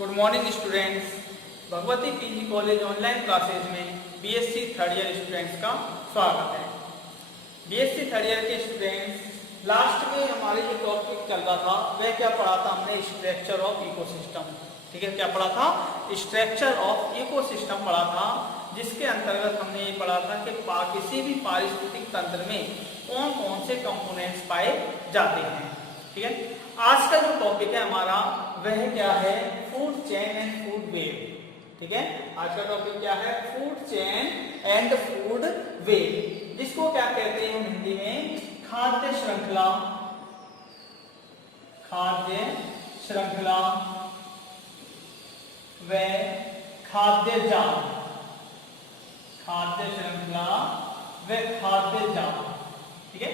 Good morning students. Bhagwati PG college online classes में BSc third year students का स्वागत है। बीएससी थर्ड ईयर के स्टूडेंट्स, लास्ट में हमारे जो टॉपिक चल रहा था वह क्या पढ़ा था हमने? Structure of ecosystem. ठीक है, क्या पढ़ा था? स्ट्रक्चर ऑफ इकोसिस्टम पढ़ा था, जिसके अंतर्गत हमने ये पढ़ा था कि किसी भी पारिस्थितिक तंत्र में कौन कौन से कंपोनेंट्स पाए जाते हैं। ठीक है, आज का जो टॉपिक है हमारा वह क्या है? Food chain and food web. ठीक है, आज का टॉपिक क्या है? Food chain and food web, जिसको क्या कहते हैं हिंदी में? खाद्य श्रृंखला। खाद्य श्रृंखला व खाद्य जाल। खाद्य श्रृंखला व खाद्य जाल। ठीक है,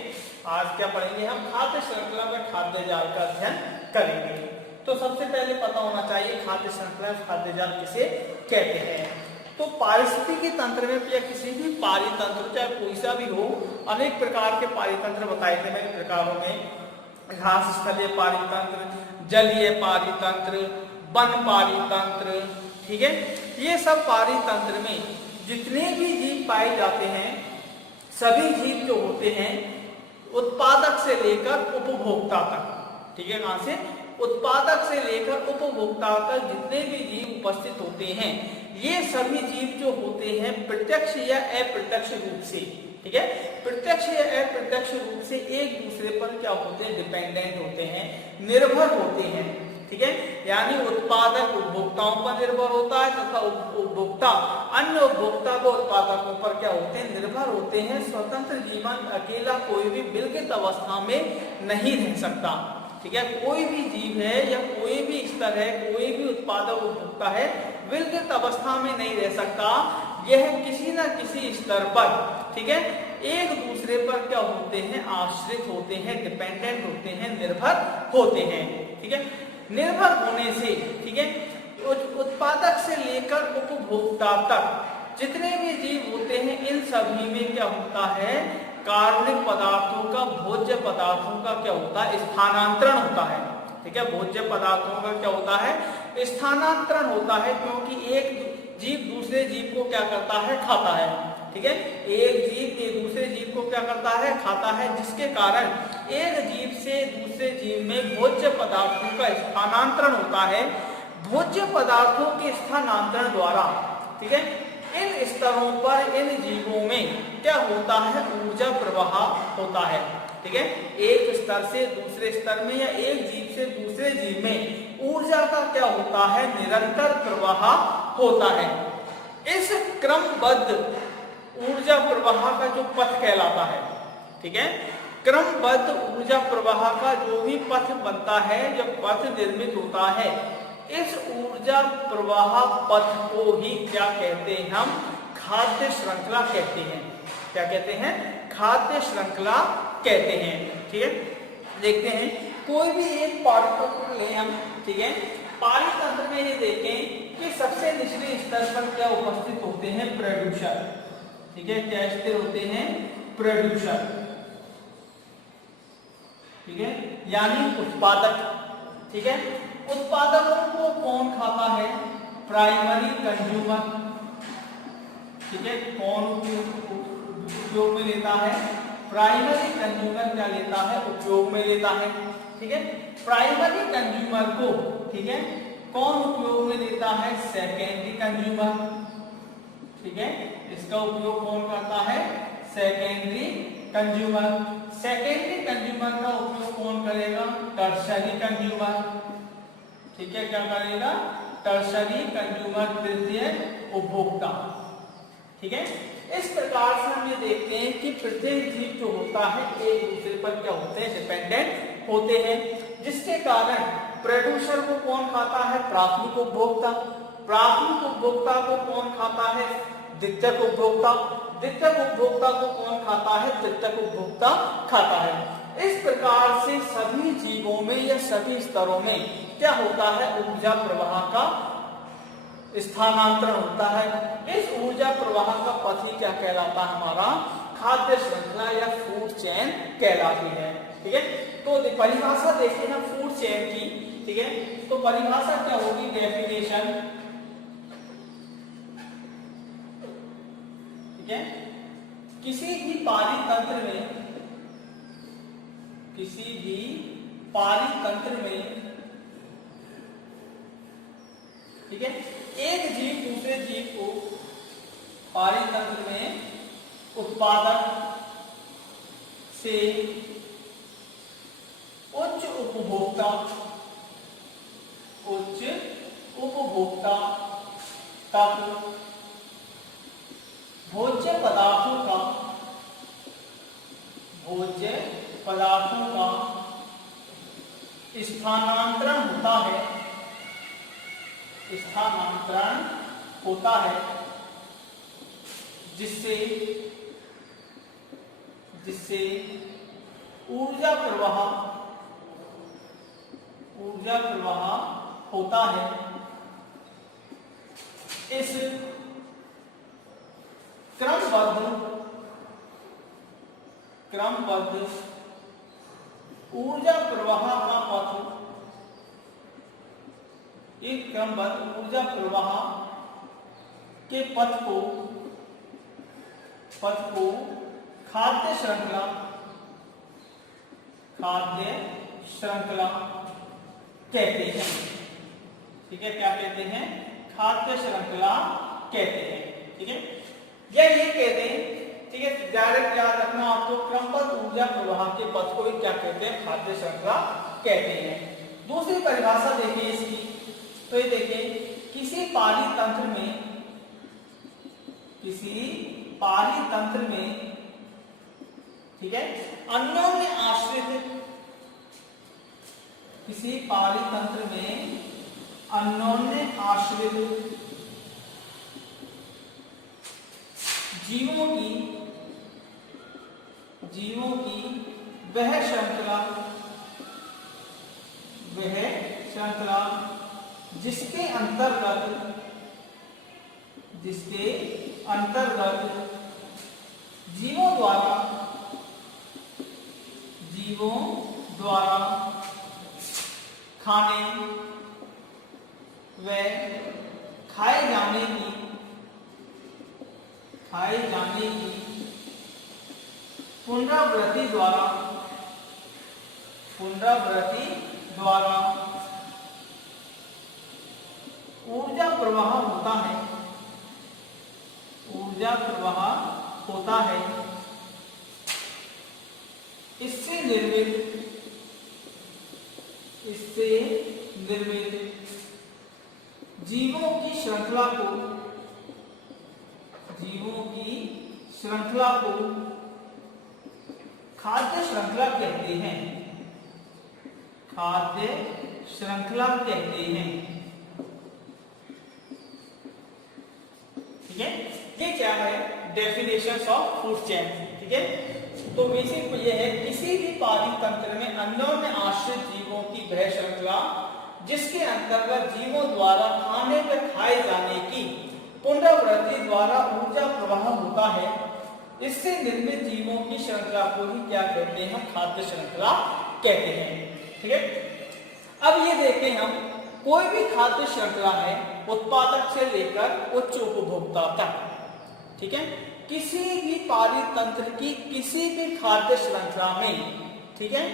आज क्या पढ़ेंगे हम? खाद्य श्रृंखला व खाद्य जाल का अध्ययन करेंगे। तो सबसे पहले पता होना चाहिए खाद्य श्रृंखला खाद्य जाल किसे कहते हैं। तो पारिस्थितिकी तंत्र में या किसी भी पारितंत्र, चाहे कोई सा भी हो, अनेक प्रकार के पारितंत्र बताए थे मैंने प्रकारों में। घास स्थलीय पारितंत्र, जलीय पारितंत्र, वन पारितंत्र। ठीक है, ये सब पारितंत्र में जितने भी जीव पाए जाते हैं, सभी जीव जो होते हैं उत्पादक से लेकर उपभोक्ता तक। ठीक है, कहां से? उत्पादक से लेकर उपभोक्ता तक जितने भी जीव उपस्थित होते हैं, ये सभी जीव जो होते हैं प्रत्यक्ष या अप्रत्यक्ष रूप से, ठीक है, प्रत्यक्ष या अप्रत्यक्ष रूप से एक दूसरे पर क्या होते हैं? डिपेंडेंट होते हैं, निर्भर होते हैं। ठीक है, यानी उत्पादक उपभोक्ताओं पर निर्भर होता है तथा उपभोक्ता अन्य उपभोक्ता व उत्पादकों पर क्या होते हैं? निर्भर होते हैं। स्वतंत्र जीवन अकेला कोई भी विलगित अवस्था में नहीं रह सकता। ठीक है, कोई भी जीव है या कोई भी स्तर है, कोई भी उत्पादक उपभोक्ता है, विलगित अवस्था में नहीं रह सकता। यह किसी न किसी स्तर पर, ठीक है, एक दूसरे पर क्या होते हैं? आश्रित होते हैं, डिपेंडेंट होते हैं, निर्भर होते हैं। ठीक है, निर्भर होने से, ठीक है, उत्पादक से लेकर उपभोक्ता तक जितने भी जीव होते हैं, इन सभी में क्या होता है? कार्बनिक पदार्थों का, भोज्य पदार्थों का क्या होता है? स्थानांतरण होता है। ठीक है, भोज्य पदार्थों का क्या होता है? स्थानांतरण होता है, क्योंकि एक जीव दूसरे जीव को क्या करता है? खाता है। ठीक है, एक जीव एक दूसरे जीव को क्या करता है? खाता है, जिसके कारण एक जीव से दूसरे जीव में भोज्य पदार्थों का स्थानांतरण होता है। भोज्य पदार्थों के स्थानांतरण द्वारा, ठीक है, इन स्तरों पर इन जीवों में क्या होता है? ऊर्जा प्रवाह होता है। ठीक है, एक स्तर से दूसरे स्तर में या एक जीव से दूसरे जीव में ऊर्जा का क्या होता है? निरंतर प्रवाह होता है। इस क्रमबद्ध ऊर्जा प्रवाह का जो पथ कहलाता है, ठीक है, क्रमबद्ध ऊर्जा प्रवाह का जो भी पथ बनता है, जब पथ निर्मित होता है, इस ऊर्जा प्रवाह पथ को ही क्या कहते हैं? हम खाद्य श्रृंखला कहते हैं। क्या कहते हैं? खाद्य श्रृंखला कहते हैं। ठीक है, देखते हैं कोई भी एक पारितंत्र लें हम। ठीक है, पारितंत्र में ये देखें कि सबसे निचले स्तर पर क्या उपस्थित होते हैं? प्रोड्यूसर। ठीक है, क्या स्थिर होते हैं? प्रोड्यूसर। ठीक है, यानी उत्पादक। ठीक है, उत्पादकों को कौन खाता है? Primary consumer. ठीक है, कौन उपयोग में लेता है? प्राइमरी कंज्यूमर क्या लेता है? उपयोग में लेता है। ठीक है, प्राइमरी कंज्यूमर को, ठीक है, कौन उपयोग में लेता है? Secondary consumer. ठीक है, इसका उपयोग कौन करता है? Secondary consumer. सेकेंडरी कंज्यूमर का उपयोग कौन करेगा? Tertiary consumer. ठीक है, क्या करेगा? टर्शरी कंज्यूमर, तृतीय उपभोक्ता। ठीक है, इस प्रकार से हम ये देखते हैं कि प्रत्येक जीव जो होता है एक दूसरे पर क्या होते हैं? डिपेंडेंट होते हैं, जिसके कारण प्रोड्यूसर को कौन खाता है? प्राथमिक उपभोक्ता। प्राथमिक उपभोक्ता को कौन खाता है? द्वितीयक उपभोक्ता। द्वितीयक उपभोक्ता को कौन खाता है? तृतीयक उपभोक्ता खाता है। इस प्रकार से सभी जीवों में या सभी स्तरों में क्या होता है? ऊर्जा प्रवाह का स्थानांतरण होता है। इस ऊर्जा प्रवाह का पथ ही क्या कहलाता है? हमारा खाद्य श्रृंखला या फूड चेन कहलाती है। ठीक है, तो परिभाषा देखिए ना फूड चेन की, ठीक है। तो परिभाषा क्या होगी, डेफिनेशन, ठीक है, किसी भी पारितंत्र में, किसी भी पारितंत्र में, ठीक है, एक जीव दूसरे जीव को पारितंत्र में उत्पादक से उच्च उपभोक्ता तक भोज्य पदार्थों का स्थानांतरण होता है, जिससे ऊर्जा प्रवाह होता है। इस क्रमबद्ध ऊर्जा प्रवाह का पथ, एक क्रमबद्ध ऊर्जा प्रवाह के पथ को खाद्य श्रृंखला कहते हैं, ठीक है। क्या कहते हैं, खाद्य श्रृंखला कहते हैं, ठीक है। या ये कहते हैं, ठीक है, डायरेक्ट याद रखना आपको, क्रमबद्ध ऊर्जा प्रवाह के पथ को क्या कहते हैं, खाद्य श्रृंखला कहते हैं। दूसरी परिभाषा देखिए इसकी, तो ये देखिए, किसी पारितंत्र में, ठीक है, अन्योन्य आश्रित, किसी पारितंत्र में अन्योन्य आश्रित जीवों की वह श्रृंखला जिसके अंतर्गत जीवों द्वारा खाने व खाए जाने की पुनरावृत्ति द्वारा ऊर्जा प्रवाह होता है। इससे निर्मित जीवों की श्रृंखला को खाद्य श्रृंखला कहते हैं, ठीक है। ये क्या है, डेफिनेशन ऑफ फूड चेन, ठीक है। तो बेसिक ये है, किसी भी पारितंत्र में अन्योन्य आश्रित जीवों की वह श्रृंखला जिसके अंतर्गत जीवों द्वारा खाने व खाए जाने की पुनरावृत्ति द्वारा ऊर्जा प्रवाह होता है, इससे निर्मित जीवों की श्रृंखला को ही क्या कहते हैं, खाद्य श्रृंखला कहते हैं, ठीक है। अब ये देखें हम, कोई भी खाद्य श्रृंखला है उत्पादक से लेकर उच्च उपभोक्ता तक, ठीक है। किसी भी पारितंत्र की किसी भी खाद्य श्रृंखला में, ठीक है,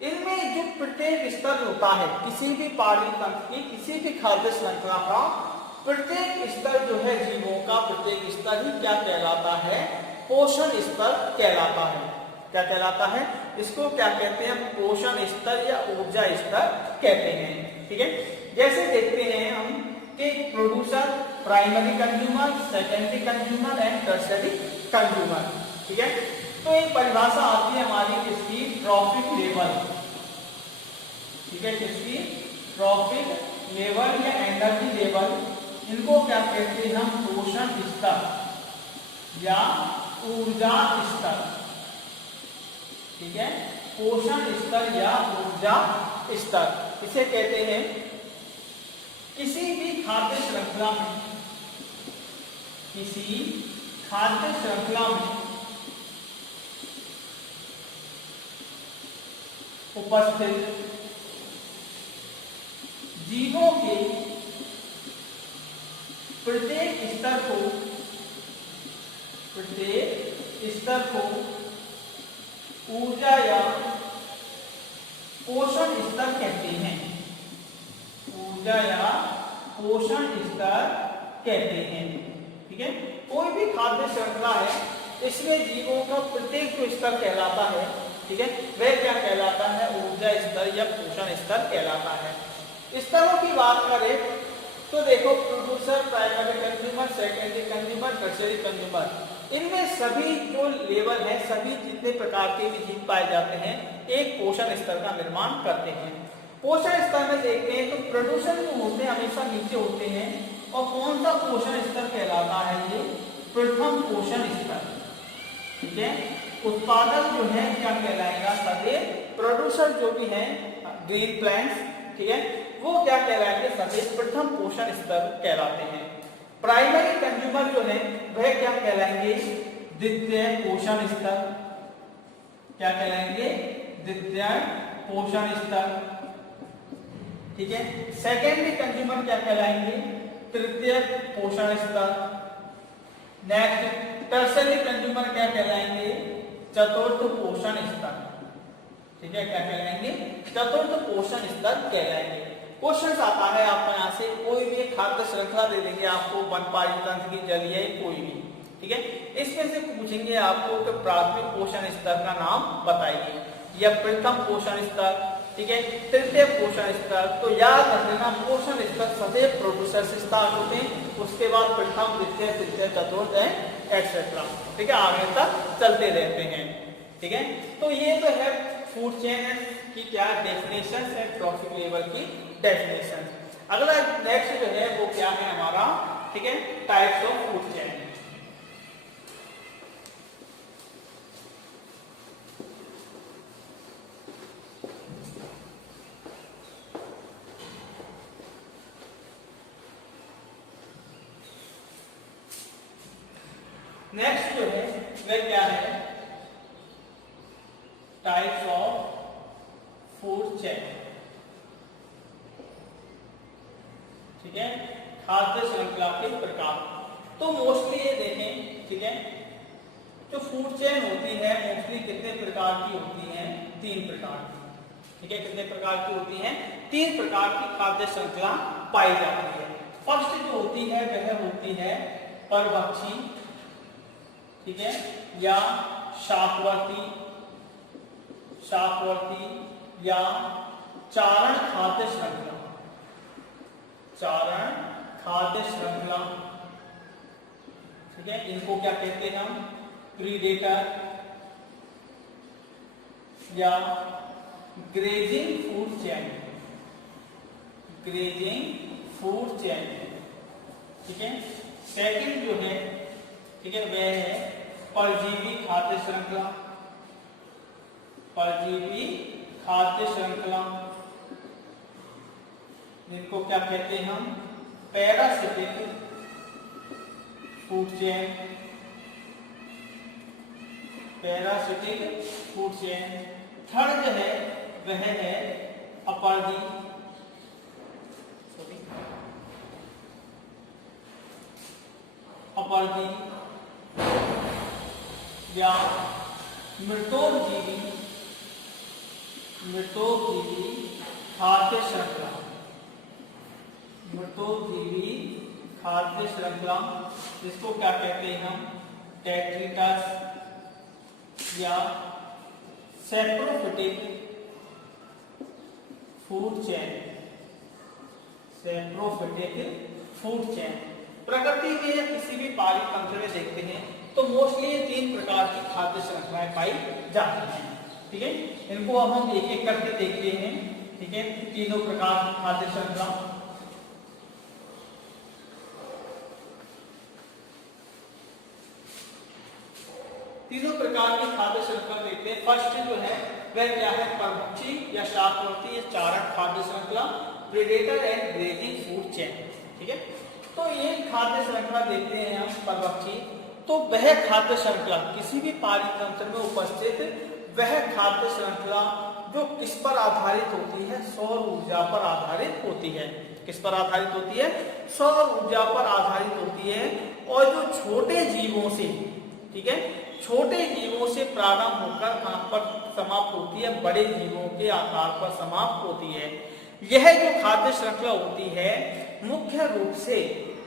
इनमें जो प्रत्येक स्तर होता है, किसी भी पारितंत्र की किसी भी खाद्य श्रृंखला का प्रत्येक स्तर जो है जीवों का, प्रत्येक स्तर ही क्या कहलाता है, पोषण स्तर कहलाता है। क्या कहलाता है, इसको क्या कहते हैं, पोषण स्तर या ऊर्जा स्तर कहते हैं, ठीक है। जैसे देखते हैं हम कि producer, primary consumer, secondary consumer and tertiary consumer, ठीक है। तो एक परिभाषा आती है हमारी किसकी, ट्रॉफिक लेवल, ठीक है, किसकी, ट्रॉफिक लेवल या एनर्जी लेवल, इनको क्या कहते हैं हम, पोषण स्तर या ऊर्जा स्तर, ठीक है, पोषण स्तर या ऊर्जा स्तर इसे कहते हैं। किसी भी खाद्य श्रृंखला में, किसी खाद्य श्रृंखला में उपस्थित जीवों के प्रत्येक स्तर को ऊर्जा या पोषण स्तर कहते हैं। ऊर्जा या पोषण स्तर कहते हैं। ठीक है, कोई भी खाद्य श्रृंखला है, इसमें जीवों का प्रत्येक जो स्तर कहलाता है, ठीक है, वह क्या कहलाता है? ऊर्जा स्तर या पोषण स्तर कहलाता है। स्तरों की बात करें तो देखो, producer, primary consumer, secondary consumer, tertiary consumer, इनमें सभी जो लेवल है, सभी जितने प्रकार के भी जीव पाए जाते हैं, एक पोषण स्तर का निर्माण करते हैं। पोषण स्तर में देखते हैं तो प्रोड्यूसर जो होते हैं हमेशा नीचे होते हैं, और कौन सा पोषण स्तर कहलाता है? ये प्रथम पोषण स्तर। ठीक है, उत्पादक जो है क्या कहलाएगा? सदैव प्रोड्यूसर जो भी है, ग्रीन प्लांट्स, ठीक है, वो क्या कहलाएंगे? सदैव प्रथम पोषण स्तर कहलाते हैं। प्राइमरी कंज्यूमर जो है वह क्या कहलाएंगे? द्वितीय पोषण स्तर। क्या कहलाएंगे? द्वितीय पोषण स्तर। ठीक है, सेकेंडरी कंज्यूमर क्या कहलाएंगे? तृतीय पोषण स्तर। नेक्स्ट, टर्शियरी कंज्यूमर क्या कहलाएंगे? चतुर्थ पोषण स्तर। ठीक है, क्या कहलाएंगे? चतुर्थ पोषण स्तर कहलाएंगे। क्वेश्चन आता है आपको यहाँ से, कोई भी खाद्य श्रृंखला दे देंगे आपको, वनपाई तंत्र की, जलीय, कोई भी, ठीक है, इसमें से पूछेंगे आपको कि प्राथमिक पोषण स्तर का नाम बताइए, या प्रथम पोषण स्तर, ठीक है, तृतीय पोषण स्तर। तो याद रखना, पोषण स्तर सदैव प्रोड्यूसर से स्टार्ट होते हैं, उसके बाद प्रथम, द्वितीय, तृतीय, चतुर्थ एटसेट्रा, ठीक है, आगे तक चलते रहते हैं। ठीक है, तो ये तो है फूड चेन की क्या डेफिनेशन है, ट्रॉफिक लेवल की डेफिनेशन। अगला नेक्स्ट जो है वो क्या है हमारा? ठीक है, types of food chain. Next जो है वह क्या है? Types of food chain. ठीक है, खाद्य श्रृंखला के प्रकार। तो मोस्टली ये देखें, ठीक है, जो फूड चेन होती है मोस्टली कितने प्रकार की होती हैं? 3 प्रकार की। ठीक है, कितने प्रकार की होती हैं? 3 प्रकार की खाद्य श्रृंखला पाई जाती है। फर्स्ट जो होती है वह होती है परभक्षी, ठीक है, या शाकवर्ती या चारण खाद्य श्रृंखला। चारण खाद्य श्रृंखला, ठीक है, इनको क्या कहते हैं हम? प्रीडेटर या grazing food chain. Grazing food chain, ठीक है। सेकंड जो है, ठीक है, वह है परजीवी खाद्य श्रृंखला। परजीवी खाद्य श्रृंखला, इनको क्या कहते हैं हम? Parasitic food chain. Parasitic food chain. Third जो है वह है अपरजीवी, या मृतोपजीवी खाद्य श्रृंखला। मृतोपजीवी खाद्य श्रृंखला, जिसको क्या कहते हैं हम? टेट्रिटस या saprophytic food chain. Saprophytic food chain. प्रकृति में या किसी भी पारित तंत्र में देखते हैं तो मोस्टली 3 प्रकार की खाद्य श्रृंखलाएं पाई जाती हैं। ठीक है, इनको अब हम एक एक करके देखते हैं। ठीक है, तीनों प्रकार की खाद्य श्रृंखला। तीनों प्रकार की खाद्य श्रृंखला देखते हैं। फर्स्ट जो है वह क्या है? परभक्षी या शाकवर्ती या चारण खाद्य श्रृंखला, predator and grazing food chain. ठीक है, तो ये खाद्य श्रृंखला देखते हैं हम परभक्षी। तो वह खाद्य श्रृंखला किसी भी पारित तंत्र में उपस्थित वह खाद्य श्रृंखला जो किस पर आधारित होती है, सौर ऊर्जा पर आधारित होती है। किस पर आधारित होती है, सौर ऊर्जा पर आधारित होती है। और जो छोटे जीवों से, ठीक है, छोटे जीवों से प्रारंभ होकर कहां पर समाप्त होती है, बड़े जीवों के आकार पर समाप्त होती है। यह जो खाद्य श्रृंखला होती है मुख्य रूप से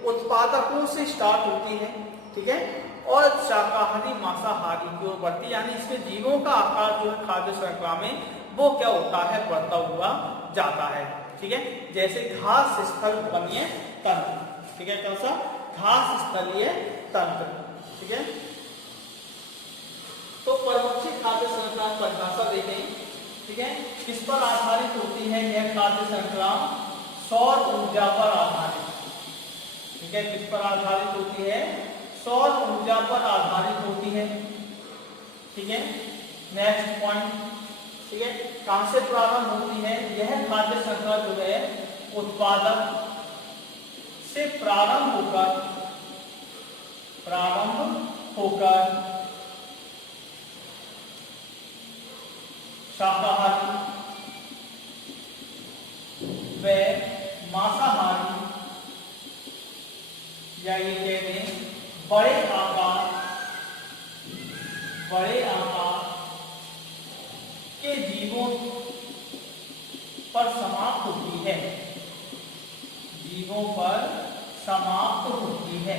उत्पादकों से स्टार्ट होती है, ठीक है, और शाकाहारी मांसाहारी की ओर बढ़ती है। यानी इसमें जीवों का आकार जो है खाद्य श्रृंखला में वो क्या होता है, बढ़ता हुआ जाता है, ठीक है। जैसे घास स्थल वन्य तंत्र, ठीक है, कौन सा, घास स्थलीय तंत्र, ठीक है। तो परभक्षी खाद्य श्रृंखला परिभाषा देखें, ठीक है, किस पर आधारित होती है यह खाद्य श्रृंखला, सौर ऊर्जा पर आधारित, ठीक है, किस पर आधारित होती है, सौर ऊर्जा पर आधारित होती है, ठीक है। नेक्स्ट पॉइंट, ठीक है, कहां से प्रारंभ होती है, यह खाद्य श्रृंखला जो है उत्पादक से प्रारंभ होकर शाकाहारी व मांसाहारी, या ये कह दें बड़े आकार के जीवों पर समाप्त होती है, जीवों पर समाप्त होती है,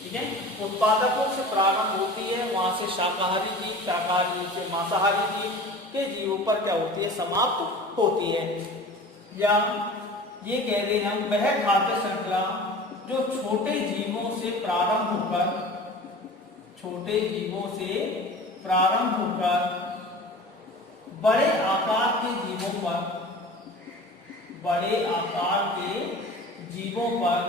ठीक है। उत्पादकों से प्रारंभ होती है, वहां से शाकाहारी जीव, शाकाहारी से मांसाहारी जीव के जीवों पर क्या होती है, समाप्त होती है। या ये कह दें हम वह खाद्य श्रृंखला जो छोटे जीवों से प्रारंभ होकर बड़े आकार के जीवों पर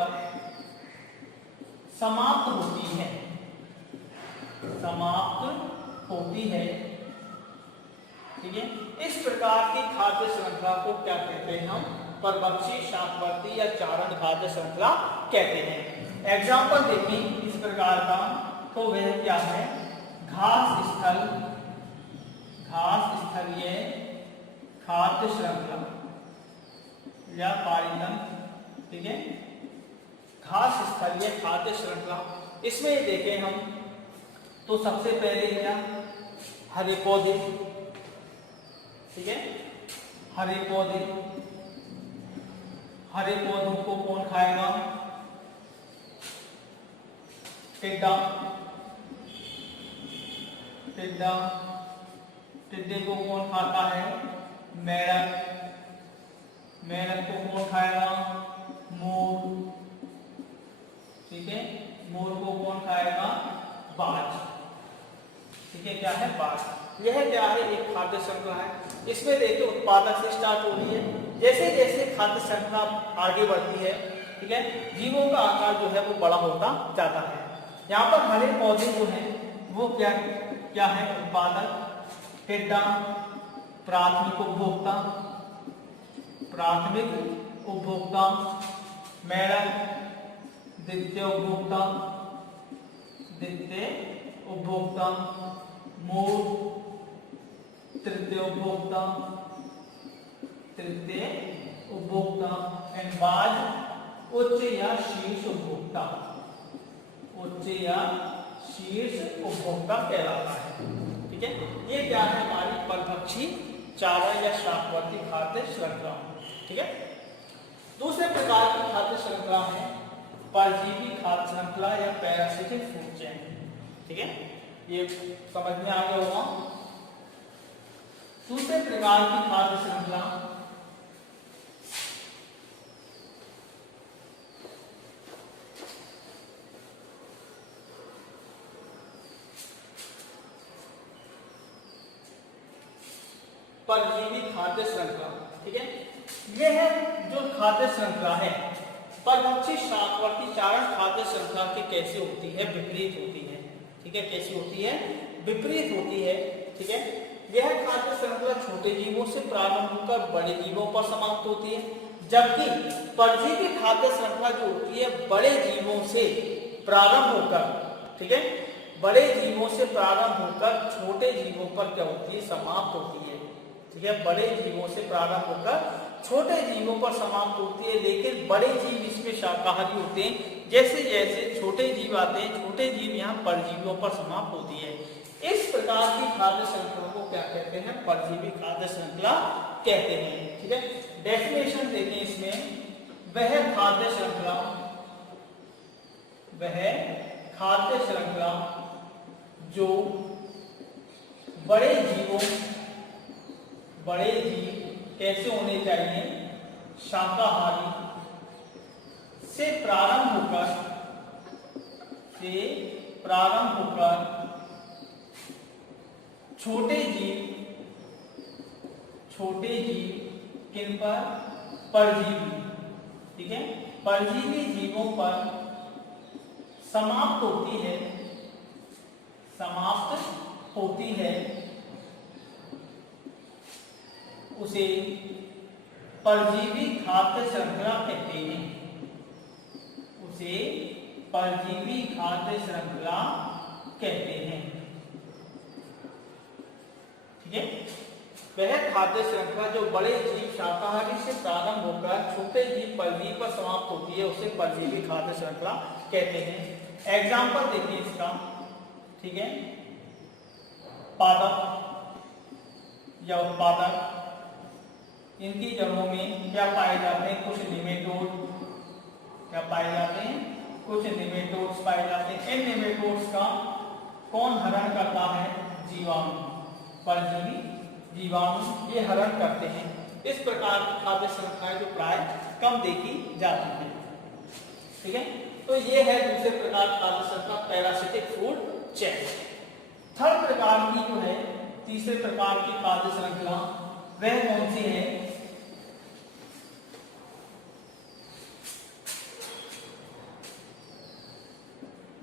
समाप्त होती है, ठीक है। इस प्रकार की खाद्य श्रृंखला को क्या कहते हैं हम, परभक्षी, शाकवर्ती या चारण खाद्य श्रृंखला कहते हैं। एग्जाम्पल देखें इस प्रकार का, तो वह क्या है, घास स्थलीय खाद्य श्रृंखला या पारितंत्र, ठीक है, घास स्थलीय खाद्य श्रृंखला। इसमें देखें हम तो सबसे पहले क्या, हरे पौधे, ठीक है, हरे पौधों को कौन खाएगा, टिड्डे को कौन खाता है, मेढक को कौन खाएगा, मोर, ठीक है, मोर को कौन खाएगा, बाज, ठीक है, क्या है, बाज। यह क्या है, एक खाद्य श्रृंखला है। इसमें देखिए उत्पादक से स्टार्ट हो रही है, जैसे जैसे खाद्य श्रृंखला आगे बढ़ती है, ठीक है, जीवों का आकार जो है वो बड़ा होता जाता है। यहाँ पर हरे पौधे जो हैं वो क्या है, उत्पादक, टिड्डा प्राथमिक उपभोक्ता, मेढक द्वितीय उपभोक्ता, मोर तृतीय उपभोक्ता एंड बाज उच्च या शीर्ष उपभोक्ता कहलाता है, ठीक है। ये क्या है, हमारी परभक्षी, चारण या शाकवर्ती खाद्य श्रृंखला, ठीक है। दूसरे प्रकार की खाद्य श्रृंखला है परजीवी खाद्य श्रृंखला या पैरासिटिक फूड चेन, ठीक है, ये समझ में आ गया होगा। दूसरे प्रकार की खाद्य श्रृंखला परजीवी खाद्य श्रृंखला, ठीक है। यह जो खाद्य श्रृंखला है परभक्षी, शाकवर्ती, चारण खाद्य श्रृंखला की कैसी होती है, विपरीत होती है, ठीक है, कैसी होती है, विपरीत होती है, ठीक है। यह खाद्य श्रृंखला छोटे जीवों से प्रारंभ होकर बड़े जीवों पर समाप्त होती है, जबकि परजीवी खाद्य श्रृंखला जो होती है बड़े जीवों से प्रारंभ होकर, ठीक है, बड़े जीवों से प्रारंभ होकर छोटे जीवों पर क्या होती है, समाप्त होती है, ठीक है, बड़े जीवों से प्रारंभ होकर छोटे जीवों पर समाप्त होती है, लेकिन बड़े जीव इसमें शाकाहारी होते हैं। जैसे जैसे छोटे जीव आते हैं, छोटे जीव यहाँ परजीवियों पर समाप्त होती है। इस प्रकार की खाद्य श्रृंखला को क्या कहते हैं? परजीवी खाद्य श्रृंखला कहते हैं। ठीक है, डेफिनेशन देखें इसमें, वह खाद्य श्रृंखला जो बड़े जीव कैसे होने चाहिए? शाकाहारी से प्रारंभ होकर छोटे जीव किन पर? परजीवी। ठीक है, परजीवी जीवों पर समाप्त होती है उसे परजीवी खाद्य श्रृंखला कहते हैं। ठीक है, वह खाद्य श्रृंखला जो बड़े जीव शाकाहारी से प्रारंभ होकर छोटे जीव परजीवी पर समाप्त होती है, उसे परजीवी खाद्य श्रृंखला कहते हैं। एग्जाम्पल देखिए इसका। ठीक है, पादप या उत्पादक, इनकी जड़ों में क्या पाए जाते हैं? कुछ निमेटोड। क्या पाए जाते हैं? कुछ निमेटोड्स पाए जाते हैं। इन निमेटोड्स का कौन हरण करता है? जीवाणु, परजीवी जीवाणु ये हरण करते हैं। इस प्रकार की खाद्य श्रृंखलाएं जो प्राय कम देखी जाती है। ठीक है, तो ये है दूसरे प्रकार खाद्य श्रृंखला, पैरासिटिक फूड चेन। थर्ड प्रकार की जो है, तीसरे प्रकार की खाद्य श्रृंखला, वह कौन सी है?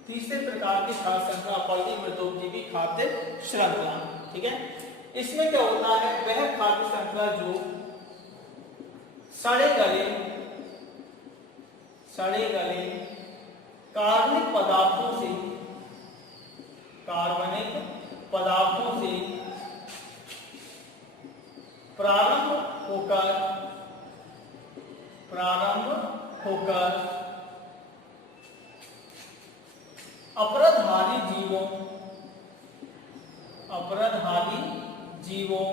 तीसरे प्रकार की खाद्य श्रृंखला अपवर्ती मृतोपजीवी खाद्य श्रृंखला। ठीक है, इसमें क्या होता है? वह खाद्य श्रृंखला जो सड़े गले कार्बनिक पदार्थों से प्रारंभ होकर अपराधारी जीवों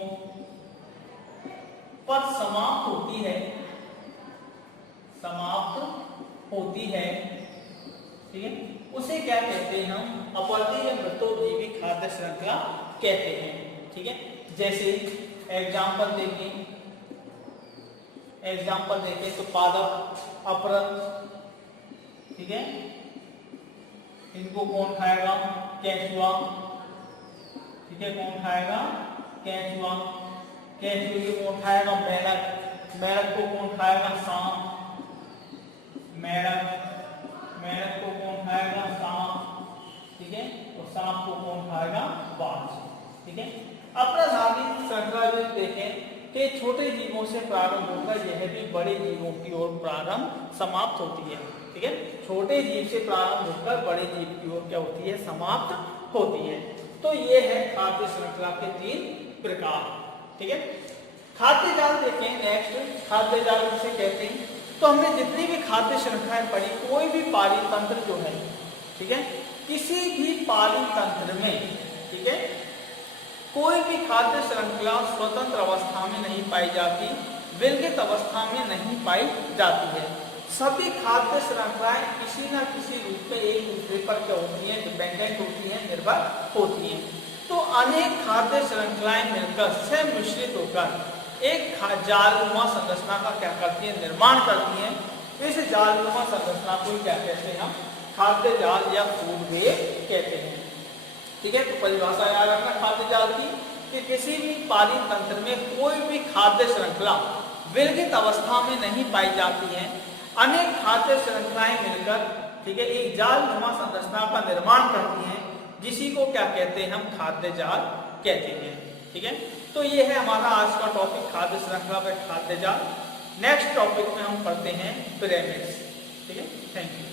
पर समाप्त होती है। ठीक है, उसे क्या कहते हैं? हम अपवर्ती या मृतोपजीवी खाद्य श्रृंखला कहते हैं। ठीक है, जैसे एग्जाम्पल देखें तो पादप, अपरत। ठीक है, इनको कौन खाएगा? केंचुआ। ठीक है, कौन खाएगा? केंचुआ। केंचुए को कौन खाएगा? मेढक। मेढक को कौन खाएगा? सांप। मेढक को कौन खाएगा? सांप। ठीक है, और सांप को कौन खाएगा? बाज। ठीक है, अपराधारी श्रृंखला जो देखें कि छोटे जीवों से प्रारंभ होकर यह भी बड़े जीवों की ओर प्रारंभ समाप्त होती है। ठीक है, छोटे जीव से प्रारंभ होकर बड़े जीव की ओर क्या होती है? समाप्त होती है। तो ये है खाद्य श्रृंखला के 3 प्रकार। ठीक है, खाद्य जाल देखें। नेक्स्ट खाद्य जाल जिसे कहते हैं। तो हमने जितनी भी खाद्य श्रृंखलाएं पढ़ी, कोई भी पाली तंत्र जो है, ठीक है, किसी भी पाली तंत्र में, ठीक है, कोई भी खाद्य श्रृंखला स्वतंत्र अवस्था में नहीं पाई जाती, विलगित अवस्था में नहीं पाई जाती है। सभी खाद्य श्रृंखलाएं किसी न किसी रूप में एक दूसरे पर क्या होती हैं? डिपेंडेंट होती हैं, निर्भर होती हैं। तो अनेक खाद्य श्रृंखलाएं मिलकर सह मिश्रित होकर एक जालनुमा संरचना का क्या करती है? निर्माण करती हैं। इस जालनुमा संरचना को क्या कहते हैं? हम खाद्य जाल या फूड वेब कहते हैं। ठीक है, तो परिभाषा याद रखना खाद्य जाल की कि किसी भी पाली तंत्र में कोई भी खाद्य श्रृंखला विलगित अवस्था में नहीं पाई जाती है। अनेक खाद्य श्रृंखलाएं मिलकर, ठीक है, एक जालनुमा संरचना का निर्माण करती हैं, जिसी को क्या कहते हैं? हम खाद्य जाल कहते हैं। ठीक है, तो ये है हमारा आज का टॉपिक, खाद्य श्रृंखला व खाद्य जाल। नेक्स्ट टॉपिक में हम पढ़ते हैं पिरामिड्स। ठीक है, थैंक यू।